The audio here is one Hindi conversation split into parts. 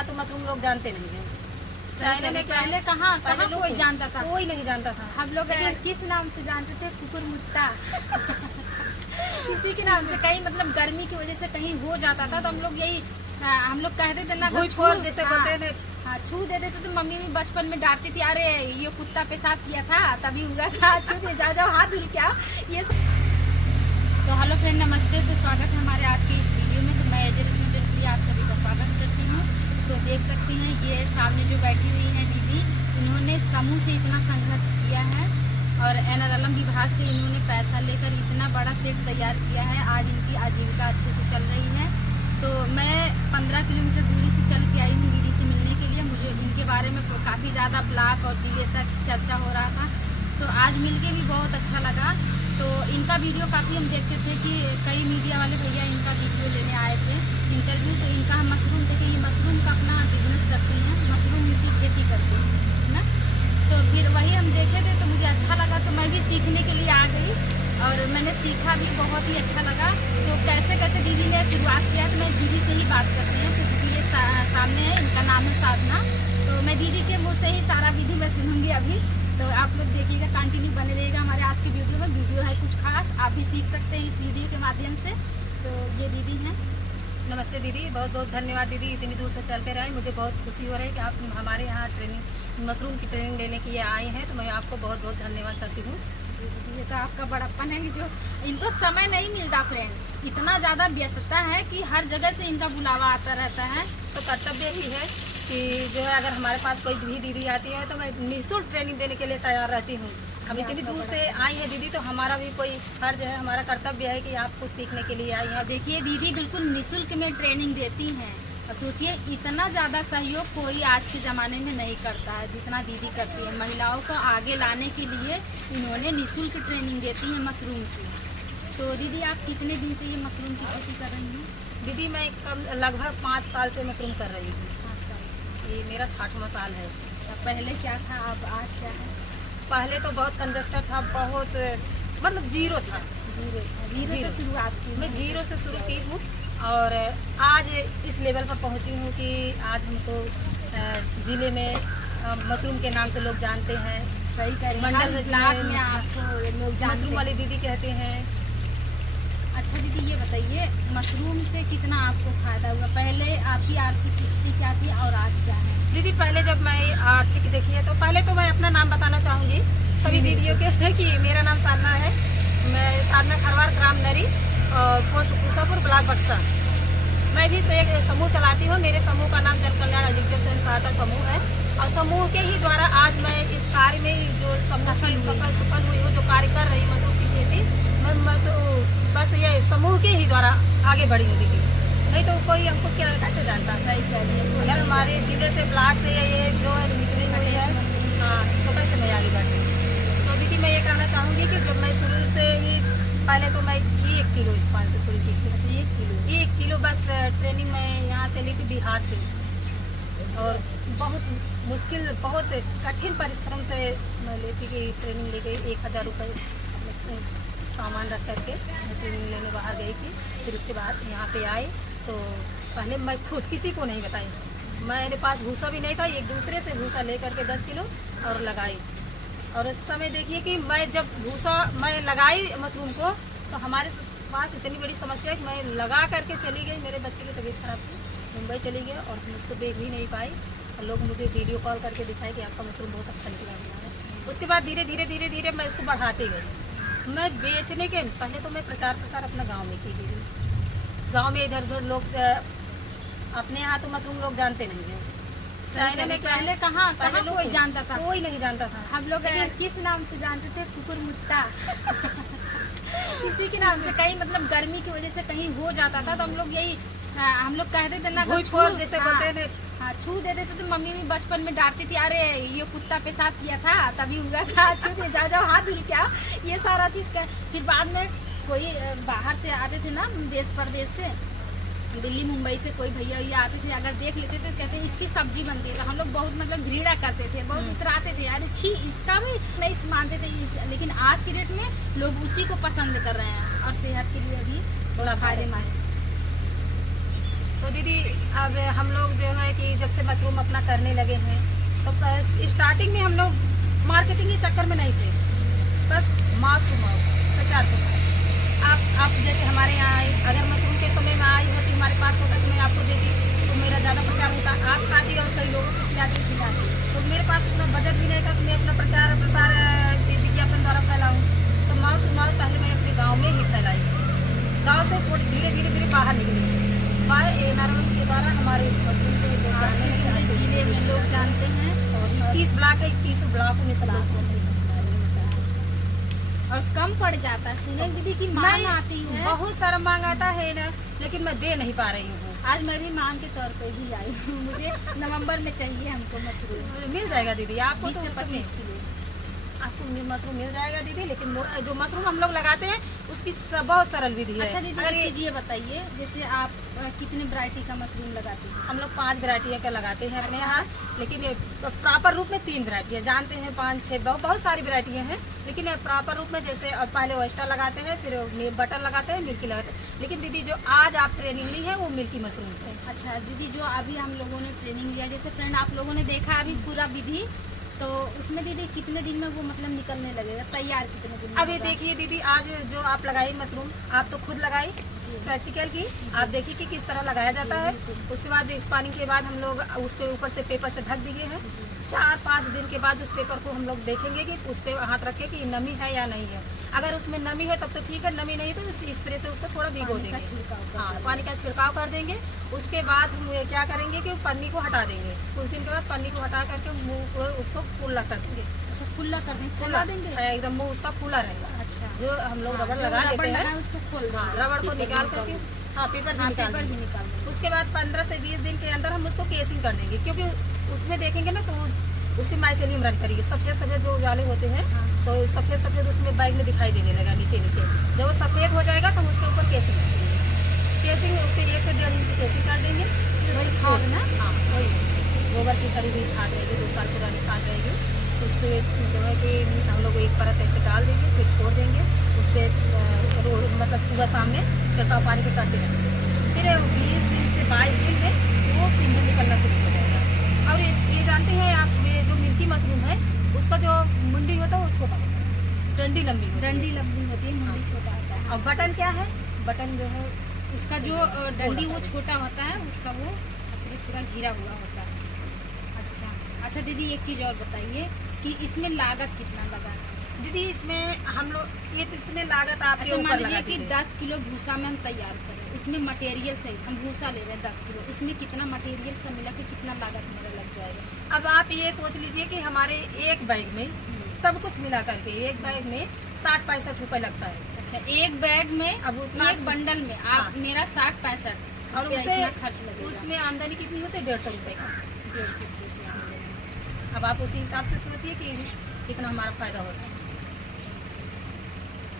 यहाँ तो मशरूम लोग जानते नहीं है। चाइना में पहले कहाँ कोई जानता था, कोई नहीं जानता था। हम लोग किस नाम से जानते थे, कुकुर मुत्ता किसी के नाम से। कहीं मतलब गर्मी की वजह से कहीं हो जाता था तो हम लोग यही हम लोग कहते थे ना, जैसे बोलते हैं। हाँ, छू देते थे तो मम्मी भी बचपन में डांटती थी, अरे ये कुत्ता पेशाब किया था तभी हुआ था, छू दे, जाओ हाथ धुल के आओ ये सब। तो हेलो फ्रेंड, नमस्ते। तो स्वागत है हमारे आज के इस वीडियो में। तो मैं एजेशन जनप्रिय आप सभी का स्वागत करती हूँ। तो देख सकती हैं ये सामने जो बैठी हुई है दीदी, इन्होंने समूह से इतना संघर्ष किया है और NRLM विभाग से इन्होंने पैसा लेकर इतना बड़ा सेट तैयार किया है। आज इनकी आजीविका अच्छे से चल रही है। तो मैं 15 किलोमीटर दूरी से चल के आई हूँ दीदी से मिलने के लिए। मुझे इनके बारे में काफ़ी ज़्यादा ब्लॉग और जिले तक चर्चा हो रहा था, तो आज मिलके भी बहुत अच्छा लगा। तो इनका वीडियो काफ़ी हम देखते थे कि कई मीडिया वाले भैया इनका वीडियो लेने आए थे, इंटरव्यू। तो इनका हम मशरूम देखे, ये मशरूम का अपना बिजनेस करती हैं, मशरूम की खेती करती हैं, है ना। तो फिर वही हम देखे थे तो मुझे अच्छा लगा, तो मैं भी सीखने के लिए आ गई और मैंने सीखा भी, बहुत ही अच्छा लगा। तो कैसे कैसे दीदी ने शुरुआत किया, तो मैं दीदी से ही बात करती हूँ। तो दीदी ये सामने है, इनका नाम है साधना। तो मैं दीदी के मुँह से ही सारा विधि मैं सुनूंगी अभी। तो आप लोग देखिएगा, कंटिन्यू बने रहेगा हमारे आज के वीडियो में। वीडियो है कुछ खास, आप भी सीख सकते हैं इस वीडियो के माध्यम से। तो ये दीदी हैं। नमस्ते दीदी, बहुत बहुत धन्यवाद दीदी, इतनी दूर से चलते रहे। मुझे बहुत खुशी हो रही है कि आप हमारे यहाँ मशरूम की ट्रेनिंग लेने के लिए आए हैं। तो मैं आपको बहुत बहुत धन्यवाद करती हूँ। ये तो आपका बड़प्पन है कि जो इनको समय नहीं मिलता फ्रेंड, इतना ज़्यादा व्यस्तता है कि हर जगह से इनका बुलावा आता रहता है। तो कर्तव्य ही है कि जो है अगर हमारे पास कोई भी दीदी आती है तो मैं निःशुल्क ट्रेनिंग देने के लिए तैयार रहती हूँ। अब इतनी दूर से आई है दीदी, तो हमारा भी कोई फर्ज है, हमारा कर्तव्य है कि आप कुछ सीखने के लिए आई हैं। देखिए दीदी बिल्कुल निःशुल्क में ट्रेनिंग देती हैं और सोचिए इतना ज़्यादा सहयोग कोई आज के ज़माने में नहीं करता है जितना दीदी करती है। महिलाओं को आगे लाने के लिए इन्होंने निःशुल्क ट्रेनिंग देती है मशरूम की। तो दीदी आप कितने दिन से ये मशरूम की खेती कर रही हैं? दीदी मैं लगभग 5 साल से मशरूम कर रही हूँ। 5 साल से। ये मेरा 6वां साल है। अच्छा, पहले क्या था, अब आज क्या है? पहले तो बहुत कंजस्टेड था, बहुत मतलब जीरो था। जीरो से शुरुआत की। मैं जीरो से शुरू की हूँ और आज इस लेवल पर पहुँची हूँ कि आज हमको ज़िले में मशरूम के नाम से लोग जानते हैं। सही कह रही हैं, मंडल में ब्लॉक में आपको लोग जानते मशरूम वाली दीदी कहते हैं। अच्छा दीदी ये बताइए, मशरूम से कितना आपको फायदा हुआ? पहले आपकी आर्थिक स्थिति क्या थी और आज क्या है? दीदी पहले जब मैं आर्थिक देखिए, तो पहले तो मैं अपना नाम बताना चाहूँगी सभी दीदियों के कि मेरा नाम साधना है। मैं साधना खरवार ग्राम नरी और पोस्ट कुसापुर ब्लॉक बक्सा। मैं भी एक समूह चलाती हूँ। मेरे समूह का नाम जन कल्याण आजीविका स्वयं सहायता समूह है और समूह के ही द्वारा आज मैं इस कार्य में जो सफल हुई हूँ, जो कार्य कर रही मशरूम की खेती, मैं बस ये समूह के ही द्वारा आगे बढ़ी हूँ दीदी। नहीं तो कोई हमको क्या कैसे जानता। सही कह रही है। अगर हमारे जिले से ब्लॉक से ये जो है निकली हुई है, हाँ, तो कैसे मैं आगे बढ़ती। तो दीदी मैं ये कहना चाहूँगी कि जब मैं शुरू से ही पहले तो मैं 1 किलो इस पान से शुरू की थी। 1 किलो बस ट्रेनिंग मैं यहाँ से ली थी बिहार से, और बहुत मुश्किल, बहुत कठिन परिश्रम से मैं लेती गई ट्रेनिंग ले गई। 1000 रुपये सामान रख करके ट्रेनिंग लेने बाहर गई थी। फिर उसके बाद यहाँ पे आए तो पहले मैं खुद किसी को नहीं बताई, मेरे पास भूसा भी नहीं था। एक दूसरे से भूसा ले करके 10 किलो और लगाई। और उस समय देखिए कि मैं जब भूसा मैं लगाई मशरूम को, तो हमारे पास इतनी बड़ी समस्या कि मैं लगा करके चली गई। मेरे बच्चे की तबीयत खराब थी, मुंबई चली गई और हम उसको देख भी नहीं पाए। और लोग मुझे वीडियो कॉल करके दिखाए कि आपका मशरूम बहुत अच्छा निकला हुआ है। उसके बाद धीरे धीरे मैं उसको बढ़ाते गई। मैं बेचने के पहले तो मैं प्रचार प्रसार अपना गांव में की गई। गांव में इधर उधर लोग, अपने यहाँ तो मशरूम लोग जानते नहीं हैं। चाइना में पहले कहाँ कोई जानता था, कोई नहीं जानता था। हम लोग किस नाम से जानते थे, कुकुर मुत्ता किसी के नाम से। कहीं मतलब गर्मी की वजह से कहीं हो जाता था तो हम लोग यही हम लोग कहते थे ना, जैसे बोलते हैं। हाँ, छू देते थे तो मम्मी भी बचपन में डांटती थी, अरे ये कुत्ता पेशाब किया था तभी हुआ था, छू दे, जाओ हाथ धुल के आओ, ये सारा चीज़ का। फिर बाद में कोई बाहर से आते थे ना, देश प्रदेश से, दिल्ली मुंबई से कोई भैया आते थे, अगर देख लेते थे कहते इसकी सब्जी बनती है, तो हम लोग बहुत मतलब घृणा करते थे, बहुत उतराते थे, अरे छी इसका भी नहीं मानते थे। लेकिन आज की डेट में लोग उसी को पसंद कर रहे हैं और सेहत के लिए भी बड़ा फायदेमंद है। तो दीदी अब हम लोग जो है कि जब से मशरूम अपना करने लगे हैं। तो स्टार्टिंग में हम लोग मार्केटिंग के चक्कर में नहीं थे, बस माउथ टू माउथ, प्रचार प्रसार। आप जैसे हमारे यहाँ आए, अगर मशरूम के समय में आई होती हमारे पास होता तो मैं आपको देती तो मेरा ज़्यादा प्रचार होता। आप खाती और कई लोगों को खिलाती, तो मेरे पास उतना बजट भी नहीं था कि मैं अपना प्रचार प्रसार विज्ञापन द्वारा फैलाऊँ। तो माउथ टू माउथ पहले मैं अपने गाँव में ही फैलाई, गाँव से थोड़ी धीरे धीरे बाहर निकली। बाहर एनआरएल के द्वारा हमारे मशरूम के पूरे जिले में लोग जानते हैं। और 30 ब्लॉक है, 30 ब्लॉक में सब लोग और कम पड़ जाता है। सुने दीदी की मांग आती है, बहुत सारा मांग आता है ना, लेकिन मैं दे नहीं पा रही हूँ। आज मैं भी मांग के तौर पे भी आई हूँ। मुझे नवंबर में चाहिए हमको मशरूम। मिल जाएगा दीदी आपको, 20 से 25 किलो आपको मशरूम मिल जाएगा दीदी। लेकिन जो मशरूम हम लोग लगाते हैं उसकी बहुत सरल विधि है। अच्छा दीदी, एक चीज ये बताइए, जैसे आप कितने वैरायटी का मशरूम लगाते हैं? हम लोग 5 वैरायटी का लगाते हैं अपने अच्छा। यहाँ, लेकिन प्रॉपर रूप में 3 वैरायटी है। जानते हैं 5-6 बहुत सारी वैरायटियाँ हैं, लेकिन प्रॉपर रूप में जैसे पहले ऑयस्टर लगाते हैं, फिर बटर लगाते हैं, मिल्की लगाते हैं। लेकिन दीदी जो आज आप ट्रेनिंग ली है वो मिल्की मशरूम है। अच्छा दीदी, जो अभी हम लोगों ने ट्रेनिंग लिया, जैसे फ्रेंड आप लोगों ने देखा अभी पूरा विधि, तो उसमें दीदी कितने दिन में वो मतलब निकलने लगेगा, तैयार कितने दिन में? अब ये देखिए दीदी, आज जो आप लगाई मशरूम, आप तो खुद लगाई प्रैक्टिकल की, आप देखिए कि किस तरह लगाया जाता है। उसके बाद इस पानी के बाद हम लोग उसके ऊपर से पेपर से ढक दिए हैं। 4-5 दिन के बाद उस पेपर को हम लोग देखेंगे कि उस पर हाथ रखे कि नमी है या नहीं है। अगर उसमें नमी है तब तो ठीक है, नमी नहीं तो स्प्रे से उसको थोड़ा भिगो देंगे। हाँ, पानी का छिड़काव कर देंगे। उसके बाद हम क्या करेंगे कि पन्नी को हटा देंगे। कुछ दिन के बाद पन्नी को हटा करके मुँह को उसको खुला कर देंगे। अच्छा, खुला कर देंगे, खुला देंगे एकदम, मुँह उसका खुला रहेगा। अच्छा, जो हम लोग रबड़ लगा देते हैं उसको खोल देंगे। हाँ, रबड़ को निकाल करके, हाँ, पेपर भी निकाल देंगे। उसके बाद 15 से 20 दिन के अंदर हम उसको केसिंग कर देंगे, क्योंकि उसमें देखेंगे ना तो उसकी माइसेलियम रन करेगी। सफ़ेद सफ़ेद जो उजाले होते हैं, तो सफ़ेद सफ़ेद उसमें बैग में दिखाई देने लगा नीचे। जब वो सफ़ेद हो जाएगा तो हम उसके ऊपर केसिंग कर देंगे। केसिंग उसके 1 से 1.5 इंच केसिंग कर देंगे। वही खाद ना? हाँ, वही गोबर की सड़ी हुई खाद रहेगी, 2 साल पुरानी खाद रहेगी। उससे जो है कि हम लोग एक परत ऐसे डाल देंगे, फिर छोड़ देंगे। उस पर मतलब सुबह शाम में छिड़काव पानी पे करते रहेंगे। फिर 20 दिन से 22 दिन में वो पिंजर निकलना शुरू हो जाएगा। और ये जानते हैं आप, ये जो मिल्की मशरूम है उसका जो मुंडी होता है वो छोटा होता है, डंडी लंबी होती है। डंडी लंबी होती है, मुंडी छोटा होता है। और बटन क्या है? बटन जो है उसका जो डंडी वो छोटा होता है, उसका वो छतरी पूरा घिरा हुआ होता है। अच्छा दीदी, एक चीज़ और बताइए कि इसमें लागत कितना लगा? दीदी इसमें हम लोग ये तो इसमें लागत आपके अच्छा, मान ऊपर लीजिए लगा कि दी है। 10 किलो भूसा में हम तैयार करें, उसमें मटेरियल सही हम भूसा ले रहे हैं 10 किलो, उसमें कितना मटेरियल सब मिला के कितना लागत मेरा लग जाएगा? अब आप ये सोच लीजिए कि हमारे एक बैग में सब कुछ मिला करके एक बैग में 60-65 रुपए लगता है। अच्छा, एक बैग में, अब उतना एक बंडल में आप हाँ। मेरा 60-65 और रुपया उसे इतना खर्च लगेगा। उसमें आमदनी कितनी होती है? 150 रुपए का। 150 रुपये की आमदनी। अब आप उसी हिसाब से सोचिए कि कितना हमारा फायदा होता है।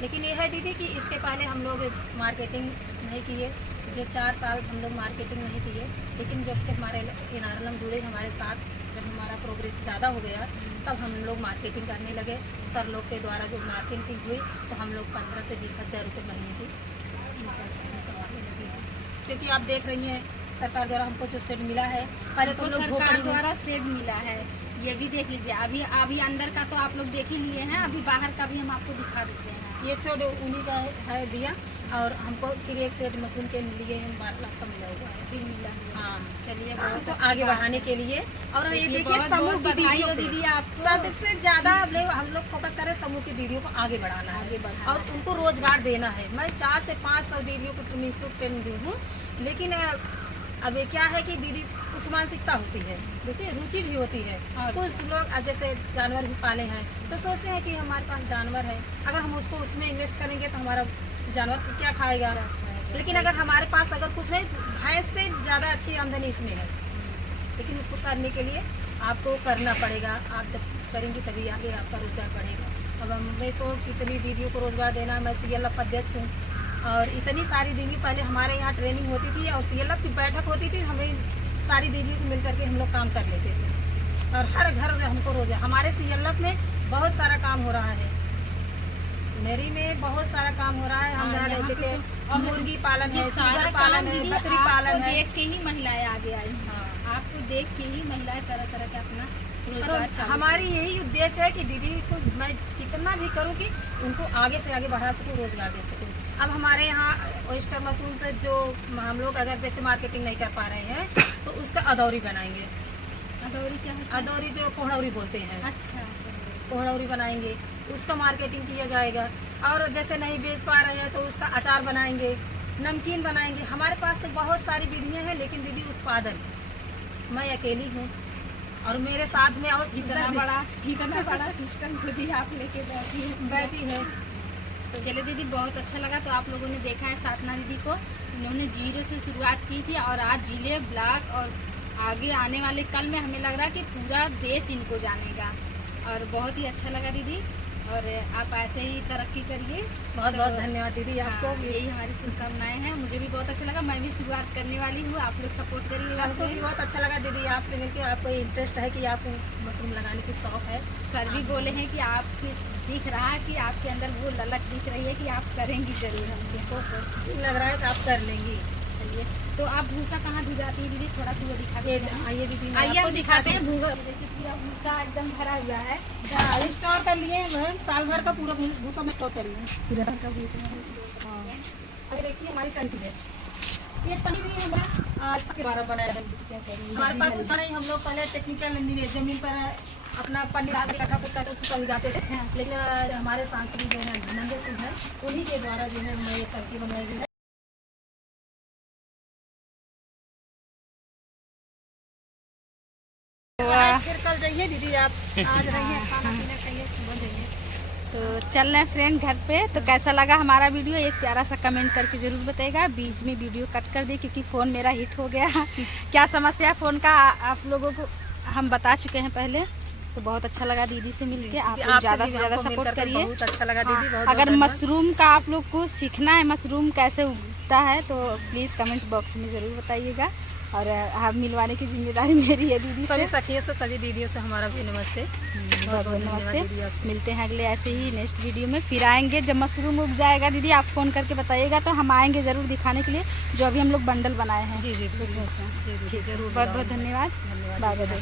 लेकिन ये है दीदी कि इसके पहले हम लोग मार्केटिंग नहीं किए, जो 4 साल हम लोग मार्केटिंग नहीं किए। लेकिन जब से हमारे एनआरएल जुड़े हमारे साथ, जब हमारा प्रोग्रेस ज़्यादा हो गया तब हम लोग मार्केटिंग करने लगे। सर लोग के द्वारा जो मार्केटिंग हुई तो हम लोग 15 से 20 हज़ार रुपये महीने की इनकम करवाने लगे हैं। क्योंकि आप देख रही हैं सरकार द्वारा हमको जो सेट मिला है, पहले तो हम लोग सरकार झोपड़ी में द्वारा सेट मिला है, ये भी देख लीजिए। अभी अंदर का तो आप लोग देख ही लिए हैं, अभी बाहर का भी हम आपको दिखा देते हैं। ये सेट उन्हीं का है दिया, और हमको फिर एक सेट मशरूम के लिए हम 12 लाख का मिला हुआ है। फिर मिला हुआ। हाँ, चलिए, तो बहुत आगे बढ़ाने के लिए। और ये देखिए बहुत समूह की बधाई हो दीदियों दीदी पे आपको। सबसे ज्यादा हम लोग फोकस करें, समूह की दीदियों को आगे बढ़ाना है, आगे बढ़ाना और उनको रोजगार देना है। मैं 400 से 500 दीदियों को ट्रेनिंग दी हूँ। लेकिन अब ये क्या है कि दीदी कुछ मानसिकता होती है, जैसे रुचि भी होती है। कुछ लोग जैसे जानवर भी पाले हैं तो सोचते हैं कि हमारे पास जानवर है, अगर हम उसको उसमें इन्वेस्ट करेंगे तो हमारा जानवर क्या खाएगा। लेकिन अगर हमारे पास अगर कुछ नहीं, भैंस से ज़्यादा अच्छी आमदनी इसमें है। लेकिन उसको करने के लिए आपको करना पड़ेगा। आप जब करेंगी तभी आगे आपका रोजगार बढ़ेगा। अब मैं तो कितनी दीदियों को रोजगार देना, मैं CLF अध्यक्ष हूँ, और इतनी सारी दीदी पहले हमारे यहाँ ट्रेनिंग होती थी और CLF की बैठक होती थी, हमें सारी दीदियों को मिल करके हम लोग काम कर लेते थे। और हर घर में हमको रोज हमारे CLF में बहुत सारा काम हो रहा है, मेरी में बहुत सारा काम हो रहा है। हम यहाँ लेते थे, मुर्गी पालन है, सुगर पालन है, बकरी पालन है। देख के ही महिलाएं आगे आई। हाँ, आपको को देख के ही महिलाएं तरह तरह का अपना रोजगार चालू हमारी यही उद्देश्य है कि दीदी को मैं कितना भी करूं कि उनको आगे से आगे बढ़ा सकूं, रोजगार दे सकूं। अब हमारे यहाँ oyster मशरूम से जो हम लोग अगर जैसे मार्केटिंग नहीं कर पा रहे हैं तो उसका अदौरी बनाएंगे। अदौरी क्या है? अदौरी जो कोहड़ौरी बोलते हैं, अच्छा, कोहड़ौरी बनाएंगे, उसका मार्केटिंग किया जाएगा। और जैसे नहीं बेच पा रहे हैं तो उसका अचार बनाएंगे, नमकीन बनाएंगे। हमारे पास तो बहुत सारी विधियां हैं, लेकिन दीदी उत्पादन मैं अकेली हूँ और मेरे साथ में और इतना बड़ा सिस्टम खुद ही आप लेके बैठी है। तो चलिए दीदी, बहुत अच्छा लगा। तो आप लोगों ने देखा है साधना दीदी को, इन्होंने जीरो से शुरुआत की थी और आज जिले, ब्लॉक और आगे आने वाले कल में हमें लग रहा है कि पूरा देश इनको जानेगा। और बहुत ही अच्छा लगा दीदी, और आप ऐसे ही तरक्की करिए। बहुत बहुत धन्यवाद दीदी आपको। यही हमारी शुभकामनाएं हैं। मुझे भी बहुत अच्छा लगा, मैं भी शुरुआत करने वाली हूँ, आप लोग सपोर्ट करिएगा। आपको भी बहुत अच्छा लगा दीदी आपसे मिलकर। आपको इंटरेस्ट है कि आपको मशरूम लगाने की शौक है। सर भी बोले हैं कि आपके दिख रहा है कि आपके अंदर वो ललक दिख रही है कि आप करेंगी जरूर। हमको लग रहा है कि आप कर लेंगी। चलिए, तो आप भूसा कहाँ भिजाती है दीदी? थोड़ा सा वो दिखाते हैं। आइए दीदी, आइए हम दिखाते हैं। देखिए पूरा भूसा एकदम भरा हुआ है। स्टोर कर लिए मैम, साल भर का पूरा भूसा में स्टोर कर लिए पूरा का भूसा। अरे देखिए हमारी टंकी है, ये टंकी भी हमारा आज के 12 बनाया है। हमारे पास कुछ नहीं, हम लोग पहले टेक्निकल जमीन पर अपना पन्नी डाल के इकट्ठा पुट्टा तो उसको भिगाते थे। लेकिन हमारे सांसद जो है नंगे सिंह है, उन्हीं के द्वारा जो है हमें ये टंकी बनाई गई है। फिर कल जाइए दीदी, आप आज रहिए, खाना पीना खाइए, बन जाइए। तो चल रहे हैं फ्रेंड घर पे। तो कैसा लगा हमारा वीडियो एक प्यारा सा कमेंट करके ज़रूर बताइएगा। बीच में वीडियो कट कर दे क्योंकि फ़ोन मेरा हिट हो गया। क्या समस्या फ़ोन का आप लोगों को हम बता चुके हैं पहले। तो बहुत अच्छा लगा दीदी से मिलके। आप लोग ज़्यादा से ज़्यादा सपोर्ट करिए। बहुत अच्छा लगा दीदी। बहुत अगर मशरूम का आप लोग को सीखना है, मशरूम कैसे उगता है, तो प्लीज़ कमेंट बॉक्स में ज़रूर बताइएगा। और हम मिलवाने की जिम्मेदारी मेरी है दीदी सभी से। सखियों से, सभी दीदियों से हमारा भी नमस्ते। बहुत बहुत नमस्ते। मिलते हैं अगले ऐसे ही नेक्स्ट वीडियो में। फिर आएंगे जब मशरूम उग जाएगा दीदी, आप फ़ोन करके बताइएगा तो हम आएंगे ज़रूर दिखाने के लिए, जो अभी हम लोग बंडल बनाए हैं। जी जी उसमें से। जी ठीक है, जरूर। बहुत बहुत धन्यवाद। Bye bye.